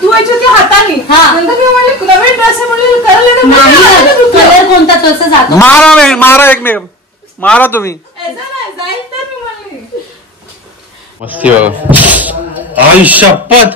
धुवायची होती हाताने. नंतर मी म्हणले नवीन ड्रेस आहे म्हणले कलर कोणता कसं जातो. मारा एक मेकअप मारा तुम्ही. जाईल तर मी म्हणले मस्ती बाबा. आई शपथ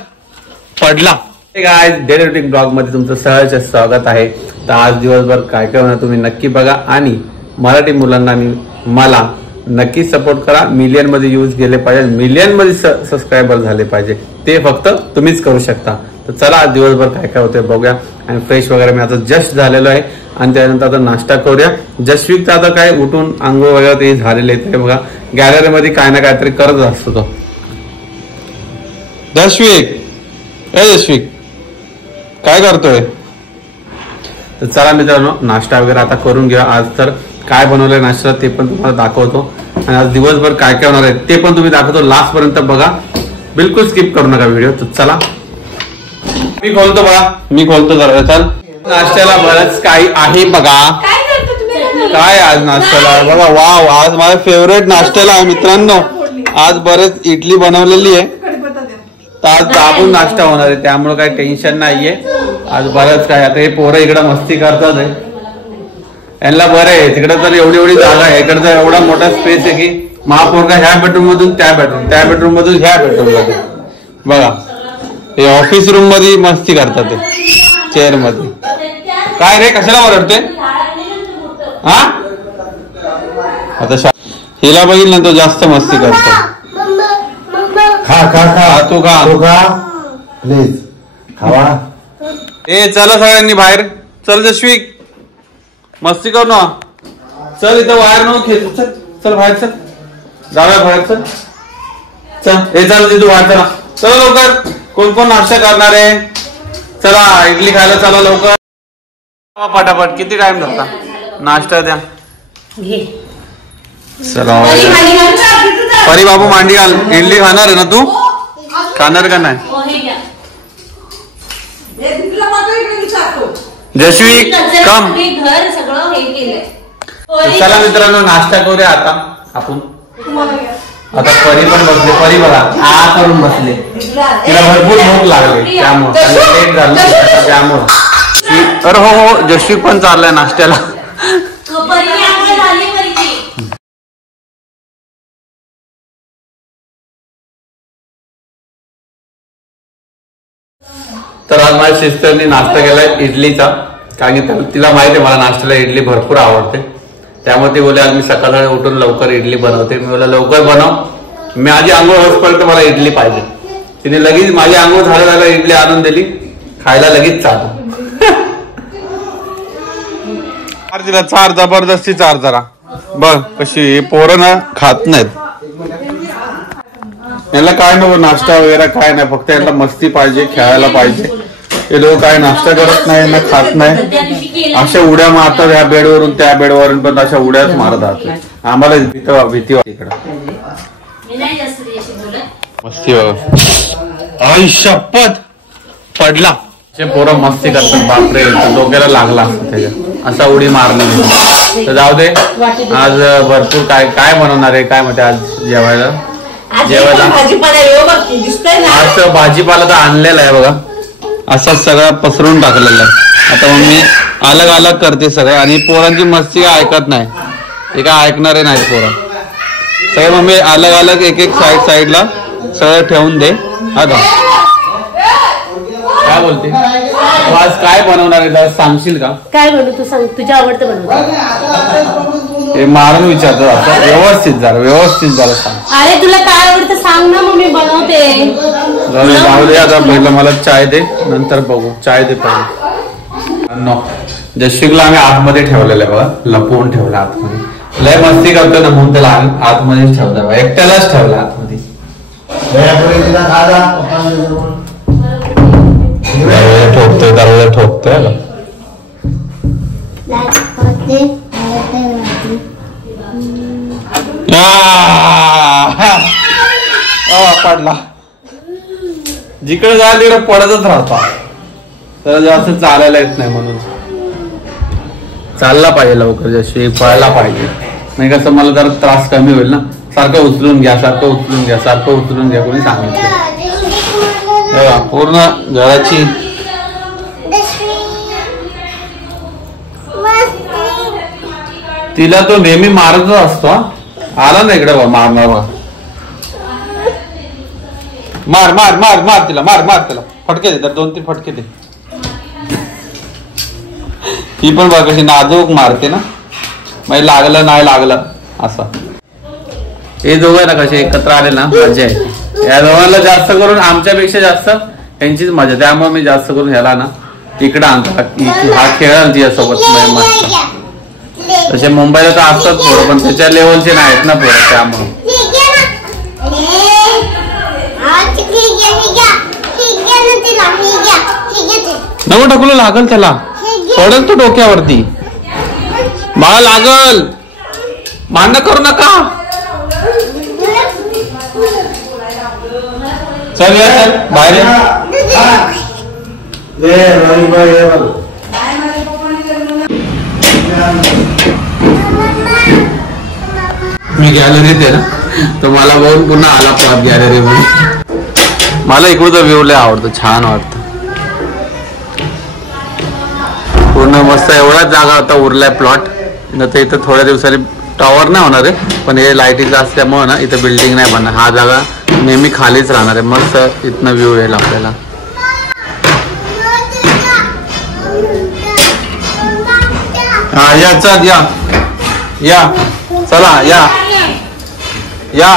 पडला. गाइस डेली रुटीन ब्लॉग मध्ये तुमचं सहर्ष स्वागत आहे. तर आज दिवसभर काय काय होणार तुम्ही नक्की बघा आणि मराठी मुलांना आणि मला नक्की सपोर्ट करा. मिलियन मध्ये यूज गेले पाहिजे, मिलियन मध्ये सबस्क्रायबर झाले पाहिजे, ते फक्त तुम्हीच करू शकता. तर चला आज दिवसभर काय काय होते बघूया. आणि फ्रेश वगैरे मी आता जस्ट झालेलो आहे आणि त्यानंतर आता नाश्ता करूया. जसविक तर आता काय उठून आंघोळ वगैरे ते झालेले ते बघा गॅलरी मध्ये काय ना काहीतरी करत असतो तो. जसविक काय करतोय. तर चला मित्रांनो नाश्ता वगैरे आता करून घ्या. आज तर काय बनवलंय नाश्ता ते पण तुम्हाला दाखवतो आणि आज दिवसभर काय काय होणार आहे ते पण तुम्ही दाखवतो. लास्ट पर्यंत बघा, बिलकुल स्किप करू नका व्हिडिओ. तर चला मी खोलतो जरा. चल नाश्त्याला बरंच काही आहे बघा. काय आज नाश्त्याला बघा. वाव आज माझ्या फेवरेट नाश्त्याला आहे मित्रांनो. आज बरेच इडली बनवलेली आहे तर आज दाबून नाश्ता होणार आहे त्यामुळे काही टेन्शन नाहीये. आज बरंच काय. आता हे पोरं इकडे मस्ती करतात आहे, यांना बरं आहे. तिकडे तर एवढी जागा आहे, इकडे तर एवढा मोठा स्पेस आहे की महापोरगा ह्या बेडरूम मधून त्या बेडरूम मधून ह्या बेडरूम मध्ये बघा. हे ऑफिस रूम मध्ये मस्ती करतात ते चेअर मध्ये. काय रे कशाला ओरडते हा. आता हिला बघितलं ना तो जास्त मस्ती करतो. खा तू खा प्लीज खावा. ए चला सगळ्यांनी बाहेर चल. जसविक मस्ती कर ना. चल इथं बाहेर नको खेळ. चल बाहेर चल. जाऊया बाहेर चल. हे चल तिथं बाहेर चला. चला लवकर. कोण कोण नाश्ता करणार आहे. चला इडली खायला चला लवकर पटापट. किती टाइम झाला. नाश्ता द्या. चला परी बाबू मांडी घाल. इडली खाणार आहे ना तू. खाणार का नाही. जसविक कम. चला मित्रांनो नाश्ता करूया आता आपण. आता परी पण बसले. परी बघा आ करून बसले. तिला भरपूर भूक लागली त्यामुळे लेट झालं त्यामुळे. अरे हो जसविक पण चाललाय नाश्त्याला. तर आज माझ्या सिस्टरनी नाश्ता केलाय इडलीचा. कारण की तिला माहिती आहे मला नाश्त्याला इडली भरपूर आवडते त्यामुळे ती बोलली आज मी सकाळी उठून लवकर इडली बनवते. मी बोला लवकर बनव. मी आधी आंघोळ होईपर्यंत मला इडली पाहिजे. तिने लगेच माझी आंघोळ झालं इडली आणून दिली. खायला लगेच चालू. तिला चार जबरदस्ती चार जरा बघ कशी पोरं ना खात नाहीत. याला काय नको नाश्ता वगैरे काय नाही, फक्त यांना मस्ती पाहिजे, खेळायला पाहिजे. हे लोक काय नाश्ता करत नाही ना खात नाही. अशा उड्या मारतात ह्या बेडवरून त्या बेडवरून पण अशा उड्याच मारत राहतात. आम्हाला भीती वाटते इकडं. मस्ती आई शपथ पडला. पोरं मस्ती करतात बापरे. डोक्याला लागला त्याच्या असा उडी मारली. तर जाऊ दे. आज भरपूर काय काय बनवणार आहे काय म्हणते आज जेवायला. आज भाजीपाला तर आणलेला आहे बघा. असा सगळं पसरून टाकलेला आहे. आता मम्मी अलग अलग करते सगळं आणि पोरांची मस्ती काय ऐकत नाही. हे काय ऐकणारे नाही पोरं. सगळे मम्मी अलग अलग एक एक साईडला सगळं ठेवून दे. आता काय बोलते आज काय बनवणार आहे सांगशील का. काय बनवू तू सांग. तुझ्या आवडतं बनवतो. हे मारून विचारतो आता. व्यवस्थित झालं सांग. अरे तुला काय आवडतं सांग ना मग मी बनवते. जाऊ दे आता पहिलं मला चाय दे नंतर बघू. चाय दे पहिले. जसविकला आम्ही आतमध्ये ठेवलेलं आहे बघा. लपवून ठेवलं आतमध्ये. लय मस्ती करतो ना म्हणून त्याला आतमध्येच ठेवलं. एकट्यालाच ठेवलं आतमध्ये. दरवाजा ठोकतोय पडला. जिकडे जायला तिकडे पडतच राहतो. तर जास्त चालायला येत नाही म्हणून चालला पाहिजे लवकर. जशी पळायला पाहिजे नाही कसं मला जरा त्रास कमी होईल ना. सारखं उचलून घ्या कोणी सांगितलं. पूर्ण घराची तिला तो नेहमी मारतच असतो. आला ना इकडे मारणार बा. मार मार मार मार तिला, मार मार तिला, फटके दे तर 2-3 फटके दे. ती पण बघ कशी नाजूक मारते ना, म्हणजे लागलं नाही लागलं असं. हे दोघं ना कसे एकत्र आले ना मजा आहे. या दोघांना जास्त करून आमच्यापेक्षा जास्त यांचीच मजा, त्यामुळे मी जास्त करून ह्याला ना इकडं आणतो. हा खेळाल तिच्यासोबत मस्त. तसे मुंबईला तर असतात पोरं, पण त्याच्या लेवलचे नाहीत ना पोरं, त्यामुळे. नको ढकलू, लागल त्याला, पडल तो डोक्यावरती. मला लागल, भांडण करू नका. चल चल बाहेर. मी गॅलरीत आहे ना, तर मला बघून पुन्हा आला परत गॅलरी मध्ये. मला इकडचं व्ह्यू लय आवडतं, छान वाटतं. पूर्ण मस्त एवढाच जागा होता उरलाय प्लॉट. तर इथं थोड्या दिवसांनी टॉवर नाही होणार आहे, पण हे लाईटीचं असल्यामुळे ना इथं बिल्डिंग नाही बनणार. हा जागा नेहमी खालीच राहणार आहे. मस्त इथनं व्ह्यू येईल आपल्याला. हा या चल, या या चला, या या.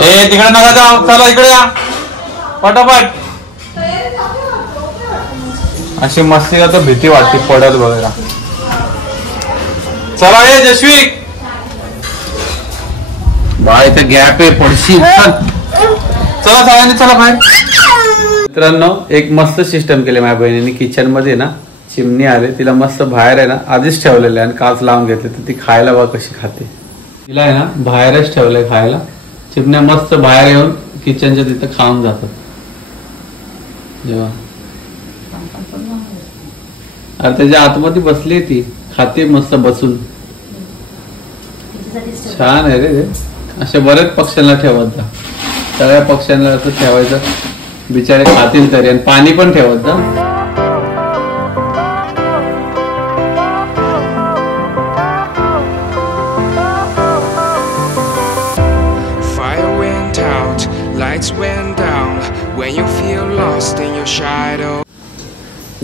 ए तिकडे नका जाऊ, चला इकडे या पटापट. अशी मस्ती का तर भीती वाटते पडत बघायला. चला ये जशविक, बाय इथे गॅप आहे पडशी. चला सगळ्यांनी चला बाहेर. मित्रांनो एक मस्त सिस्टम केली माझ्या बहिणीने किचन मध्ये ना. चिमणी आले, तिला मस्त बाहेर आहे ना आधीच ठेवलेलं आहे आणि काच लावून घेतले, तर ती खायला बघ कशी खाते. तिला आहे ना बाहेरच ठेवलंय खायला. चिमण्या मस्त बाहेर येऊन किचनच्या तिथं खाऊन जातात. जेव्हा अरे त्याच्या आतमध्ये बसली ती, खाते मस्त बसून. छान आहे रे. असे बरेच पक्ष्यांना ठेवत जा, सगळ्या पक्ष्यांना असं ठेवायचं, बिचारे खातील तरी. आणि पाणी पण ठेवत जा.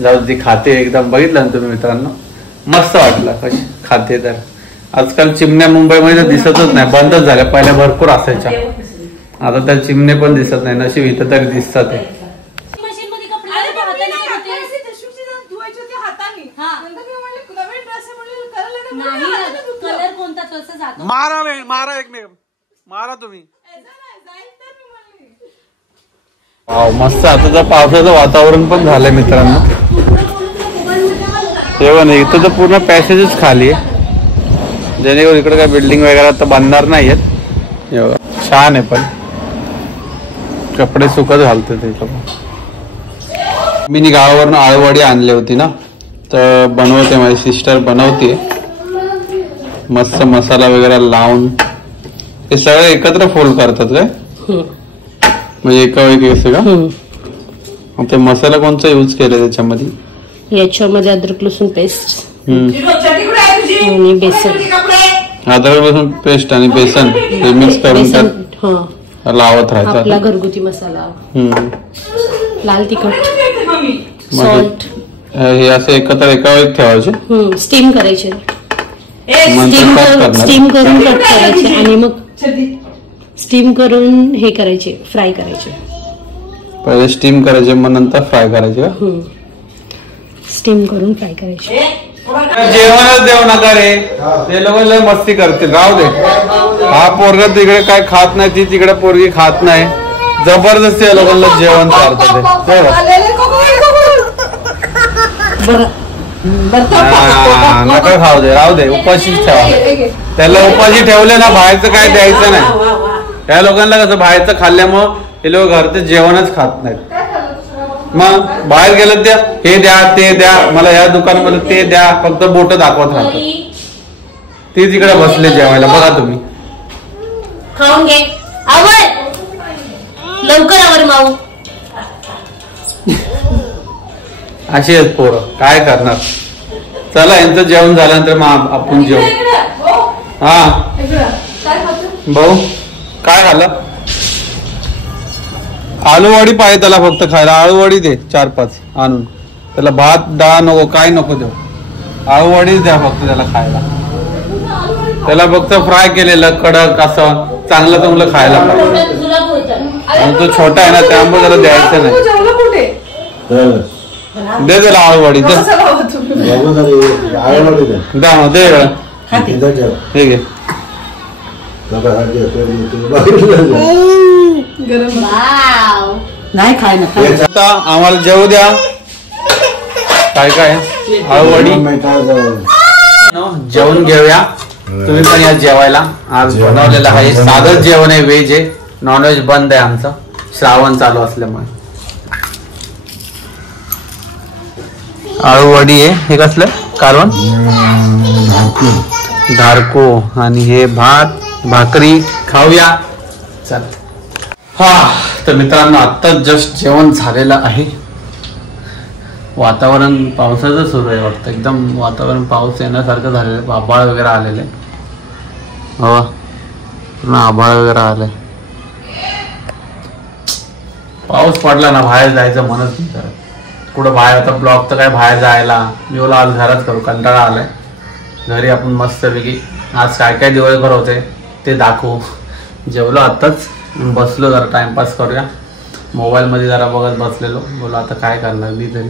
जाऊ ती खाते एकदम. बघितलं ना तुम्ही मित्रांनो, मस्त वाटलं कशी खाते. तर आजकाल चिमण्या मुंबईमध्ये दिसतच नाही, बंदच झाल्या. पहिल्या भरपूर असायच्या, आता त्या चिमणे पण दिसत नाही. नशीब इथं तरी दिसतात. मारा एकमेक मारा तुम्ही. मस्त. आता तर पावसाचं वातावरण पण झालंय मित्रांनो. तेव्हा नाही इथं तर पूर्ण पॅसेजच खाली आहे, जेणेकरून इकडे काय बिल्डिंग वगैरे तर बांधणार नाहीयेत. छान आहे, पण कपडे सुकत घालते ते. मी गावावरून आळूवडी आणली होती ना, तर बनवते माझी सिस्टर बनवते. मस्त मसाला वगैरे लावून हे सगळं एकत्र फोल्ड करतात काय, म्हणजे एका वेळी असं का. ते मसाला कोणता यूज केला त्याच्यामध्ये? याच्यामध्ये अद्रक लसूण पेस्ट आणि बेसन. अद्रक लसूण पेस्ट आणि बेसन हे मिक्स करून लावत राहायचं. आपला घरगुती मसाला, लाल तिखट, सॉल्ट, हे असं एकत्र एका वेळी ठेवायचे. स्टीम करायचे, स्टीम करून कट करायचे आणि मग स्टीम करून हे करायचे, फ्राय करायचे. पहिले स्टीम करायचे मग नंतर फ्राय करायचे का? स्टीम करून फ्राय करायचे. जेवणच देऊ नका रे, ते लोक लय मस्ती करतील. राहू दे. हा पोरगा तिकडे काय खात नाही, ती तिकडे पोरगी खात नाही. जबरदस्ती या लोकांना जेवण चालतं ते. नका खाऊ दे, राहू दे. उपाशीच ठेवा त्याला. उपाशी ठेवले ना बाहेरचं काय द्यायचं नाही. त्या लोकांना कसं बाहेरचं खाल्ल्यामुळं हे लोक घरचं जेवणच खात नाहीत. मग बाहेर गेलं त्या हे द्या ते द्या, मला या दुकानामध्ये ते द्या, फक्त बोट दाखवत राहतात. ती तिकडे बसले जेवायला, बघा तुम्ही. खाऊन घे, आवर लवकर, आवर माऊ. अशी आहेत पोरं, काय करणार. चला यांचं जेवण झाल्यानंतर मग आपण जेवू. हा भाऊ काय खाल्लं? आलूवडी पाहिजे त्याला फक्त खायला. आळूवडी दे 4-5 आणून. त्याला भात डाळ नको, काय नको देऊ. आळूवडीच द्या फक्त त्याला खायला. त्याला फक्त फ्राय केलेलं कडक असं चांगलं चांगलं खायला पाहिजे. तो छोटा आहे ना त्यामुळे त्याला द्यायचं नाही. दे त्याला आळूवडी दे. दे हे घे. नाही खाय ना. आता आम्हाला जेवू द्या. काय काय आळूवडी जेवण घेऊया. तुम्ही पण या जेवायला. आज बनवलेलं आहे साधं जेवण आहे, व्हेज आहे. नॉनव्हेज बंद आहे आमचं, श्रावण चालू असल्यामुळे. आळूवडी आहे. हे कसलं कारवण? धारको. आणि हे भात भाकरी खाऊया. चल. हा तर मित्रांनो आत्ताच जस्ट जेवण झालेलं आहे. वातावरण पावसाचं सुरू आहे वाटतं. एकदम वातावरण पाऊस येण्यासारखं झालेलं. आभाळ वगैरे आलेले. हो पूर्ण आभाळ वगैरे आले. पाऊस पडला ना बाहेर जायचं मनच नाही करत. कुठं बाहेर आता ब्लॉग तर काय बाहेर जायला मी बोला आज घरात करू, कंटाळा आलाय. घरी आपण मस्तपैकी आज काय काय दिवसभर होते ते दाखवू. जेवलो आत्ताच, बसलो जरा टाइमपास करूया. मोबाईलमध्ये जरा बघत बसलेलो. बोला आता काय करणार मी तरी.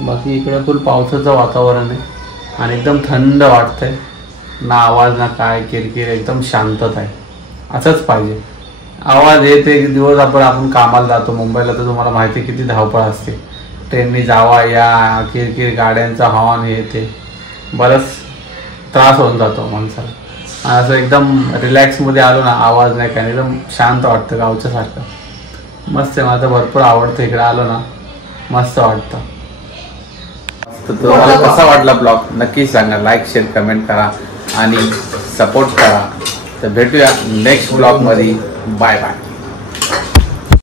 बाकी इकडे फुल पावसाचं वातावरण आहे आणि एकदम थंड वाटतंय. ना आवाज ना काय किरकिर, एकदम शांतता आहे. असंच पाहिजे. आवाज येते दिवस आपण कामाला जातो मुंबईला तर तुम्हाला माहिती किती धावपळ असते. ट्रेननी जावा या, किरकिर गाड्यांचा हॉर्न हे ते बरंच त्रास होऊन जातो माणसाला. असं एकदम रिलॅक्समध्ये आलो ना, आवाज नाही काय, एकदम शांत वाटतं गावच्या सारखं. मस्त आहे. मला भरपूर आवडतं इकडे आलो ना, मस्त वाटतं. तर तुम्हाला कसा वाटला ब्लॉग नक्की सांगा. लाईक शेअर कमेंट करा आणि सपोर्ट करा. तर भेटूया नेक्स्ट ब्लॉगमध्ये. Bye bye.